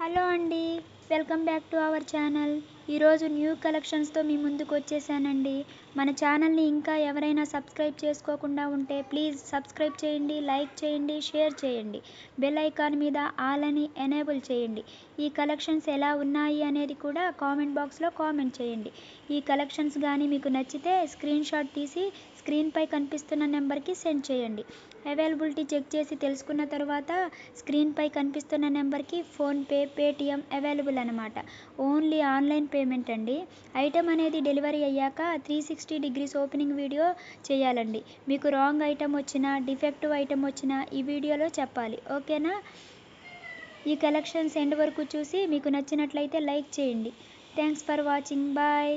Hello అండి, welcome back to our channel. ఈరోజు new కలెక్షన్స్తో మీ ముందుకు వచ్చేసానండి. మన ఛానల్ని ఇంకా ఎవరైనా సబ్స్క్రైబ్ చేసుకోకుండా ఉంటే ప్లీజ్ సబ్స్క్రైబ్ చేయండి, లైక్ చేయండి, షేర్ చేయండి. బెల్ ఐకాన్ మీద ఆల్ అని ఎనేబుల్ చేయండి. ఈ కలెక్షన్స్ ఎలా ఉన్నాయి అనేది కూడా కామెంట్ బాక్స్లో కామెంట్ చేయండి. ఈ కలెక్షన్స్ కానీ మీకు నచ్చితే స్క్రీన్ షాట్ తీసి స్క్రీన్పై కనిపిస్తున్న నెంబర్కి సెండ్ చేయండి. అవైలబిలిటీ చెక్ చేసి తెలుసుకున్న తర్వాత స్క్రీన్పై కనిపిస్తున్న నెంబర్కి ఫోన్పే, పేటిఎం అవైలబుల్ అనమాట. ఓన్లీ ఆన్లైన్ పేమెంట్ అండి. ఐటెం అనేది డెలివరీ అయ్యాక 360 డిగ్రీస్ ఓపెనింగ్ వీడియో చేయాలండి. మీకు రాంగ్ ఐటెం వచ్చినా, డిఫెక్టివ్ ఐటెం వచ్చినా ఈ వీడియోలో చెప్పాలి, ఓకేనా? ఈ కలెక్షన్స్ ఎండ్ వరకు చూసి మీకు నచ్చినట్లయితే లైక్ చేయండి. Thanks for watching. బాయ్.